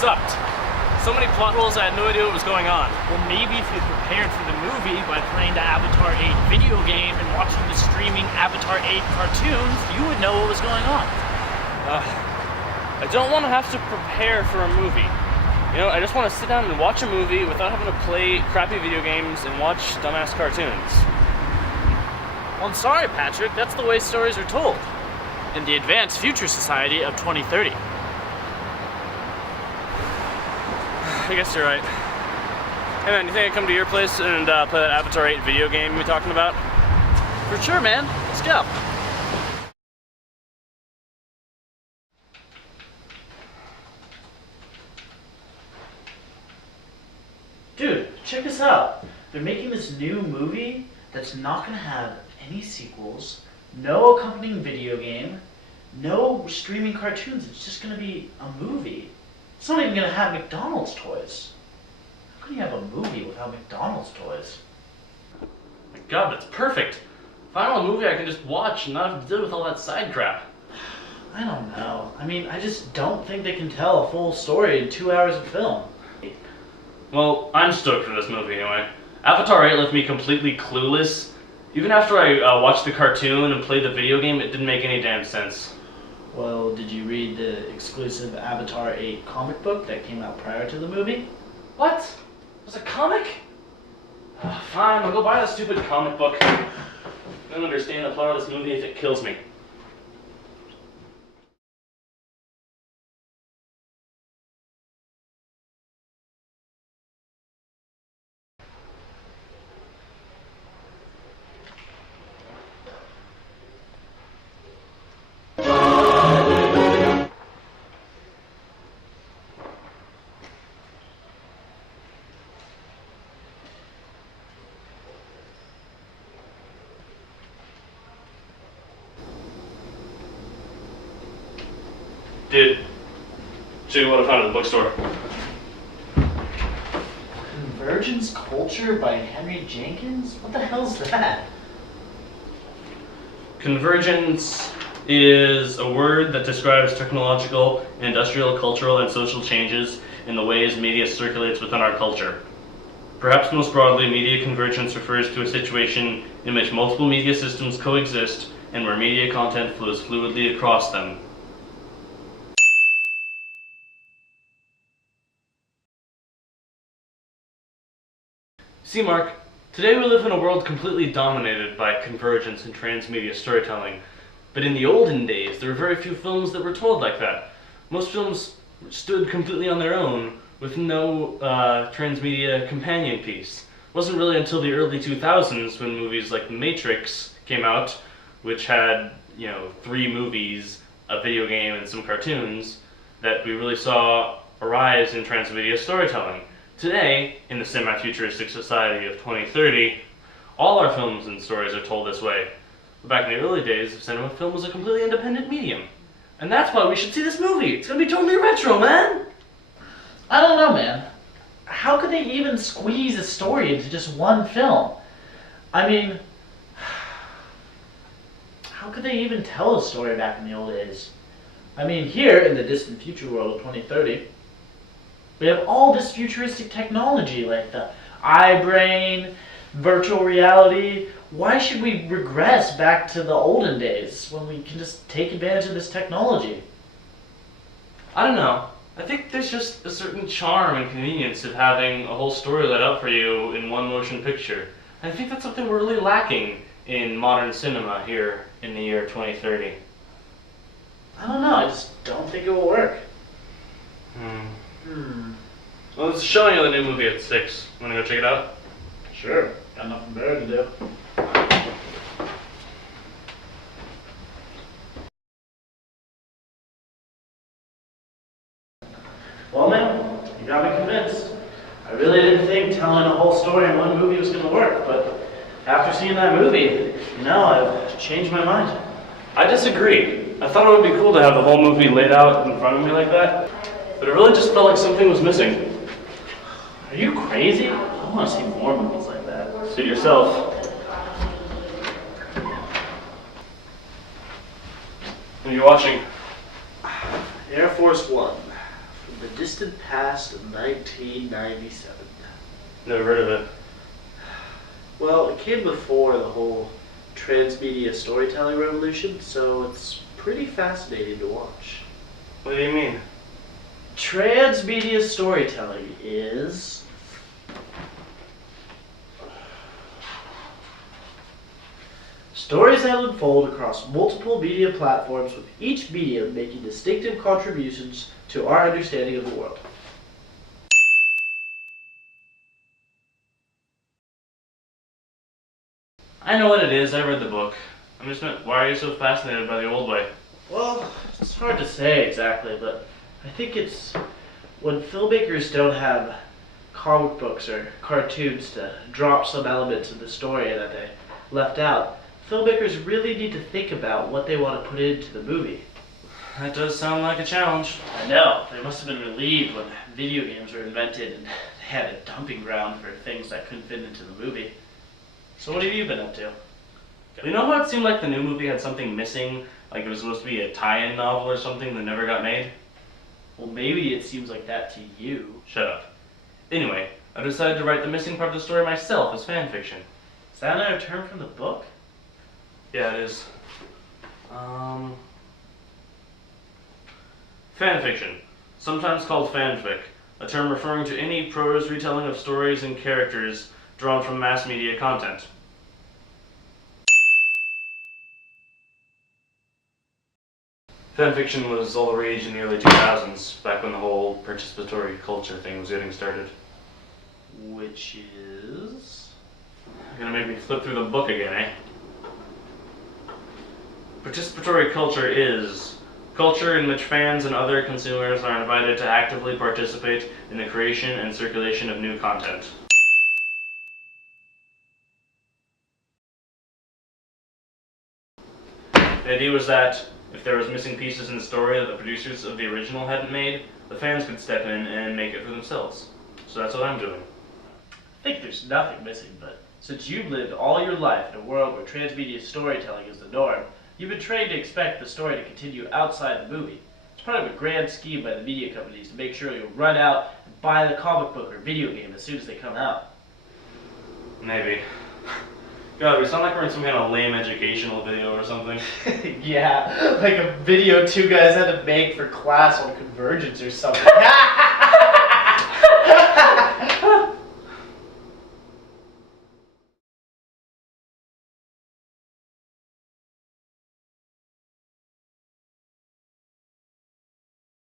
sucked. So many plot holes, I had no idea what was going on. Well, maybe if you prepared for the movie by playing the Avatar 8 video game and watching the streaming Avatar 8 cartoons, you would know what was going on. I don't want to have to prepare for a movie. You know, I just want to sit down and watch a movie without having to play crappy video games and watch dumbass cartoons. Well, I'm sorry, Patrick, that's the way stories are told in the Advanced Future Society of 2030. I guess you're right. Hey man, you think I'd come to your place and play that Avatar 8 video game you were talking about? For sure, man. Let's go. Dude, check this out. They're making this new movie that's not going to have any sequels, no accompanying video game, no streaming cartoons. It's just going to be a movie. It's not even going to have McDonald's toys. How can you have a movie without McDonald's toys? My god, that's perfect. If I want a movie I can just watch and not have to deal with all that side crap. I don't know. I mean, I just don't think they can tell a full story in 2 hours of film. Well, I'm stoked for this movie anyway. Avatar 8 left me completely clueless. Even after I watched the cartoon and played the video game, it didn't make any damn sense. Well, did you read the exclusive Avatar 8 comic book that came out prior to the movie? What? It was a comic? Fine, I'll go buy the stupid comic book. I don't understand the plot of this movie if it kills me. Dude, show you what I found in the bookstore. Convergence Culture by Henry Jenkins? What the hell's that? Convergence is a word that describes technological, industrial, cultural, and social changes in the ways media circulates within our culture. Perhaps most broadly, media convergence refers to a situation in which multiple media systems coexist and where media content flows fluidly across them. See, Mark, today we live in a world completely dominated by convergence and transmedia storytelling. But in the olden days, there were very few films that were told like that. Most films stood completely on their own, with no transmedia companion piece. It wasn't really until the early 2000s when movies like The Matrix came out, which had, 3 movies, a video game, and some cartoons, that we really saw a rise in transmedia storytelling. Today, in the semi-futuristic society of 2030, all our films and stories are told this way. But back in the early days, cinema film was a completely independent medium. And that's why we should see this movie. It's gonna be totally retro, man! I don't know, man. How could they even squeeze a story into just one film? I mean, how could they even tell a story back in the old days? I mean, here in the distant future world of 2030, we have all this futuristic technology like the iBrain, virtual reality. Why should we regress back to the olden days when we can just take advantage of this technology? I don't know. I think there's just a certain charm and convenience of having a whole story laid out for you in one motion picture. I think that's something we're really lacking in modern cinema here in the year 2030. I don't know, I just don't think it will work. Well, it's showing you the new movie at 6. Wanna go check it out? Sure, got nothing better to do. Well, man, you got me convinced. I really didn't think telling a whole story in one movie was going to work, but after seeing that movie, I've changed my mind. I disagree. I thought it would be cool to have the whole movie laid out in front of me like that, but it really just felt like something was missing. Are you crazy? I want to see more movies like that. Suit yourself. What are you watching? Air Force One. The distant past of 1997. Never heard of it. Well, it came before the whole transmedia storytelling revolution, so it's pretty fascinating to watch. What do you mean? Transmedia storytelling is stories that unfold across multiple media platforms, with each medium making distinctive contributions to our understanding of the world. I know what it is. I read the book. Why are you so fascinated by the old way? Well, it's hard to say exactly, but I think it's when filmmakers don't have comic books or cartoons to drop some elements of the story that they left out, filmmakers really need to think about what they want to put into the movie. That does sound like a challenge. I know. They must have been relieved when video games were invented and they had a dumping ground for things that couldn't fit into the movie. So what have you been up to? You know how it seemed like the new movie had something missing? Like it was supposed to be a tie-in novel or something that never got made? Well, maybe it seems like that to you. Shut up. Anyway, I decided to write the missing part of the story myself as fan fiction. Is that another term from the book? Yeah, it is. Fan fiction, sometimes called fanfic, a term referring to any prose retelling of stories and characters drawn from mass media content. Fanfiction was all the rage in the early 2000s, back when the whole participatory culture thing was getting started. Which is... You're gonna make me flip through the book again, eh? Participatory culture is culture in which fans and other consumers are invited to actively participate in the creation and circulation of new content. The idea was that if there was missing pieces in the story that the producers of the original hadn't made, the fans could step in and make it for themselves. So that's what I'm doing. I think there's nothing missing, but since you've lived all your life in a world where transmedia storytelling is the norm, you've been trained to expect the story to continue outside the movie. It's part of a grand scheme by the media companies to make sure you'll run out and buy the comic book or video game as soon as they come out. Maybe. God, we sound like we're in some kind of lame educational video or something. Yeah, like a video two guys had to make for class on Convergence or something.